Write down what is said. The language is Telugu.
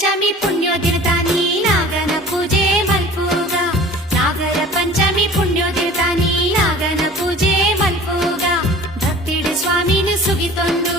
పంచమి పుణ్యోదితాని నాగన పూజే మల్పుగా. నాగర పంచమి పుణ్యోదితాని నాగన పూజే మల్పుగా. భక్తిడి స్వామిని సుగితొందు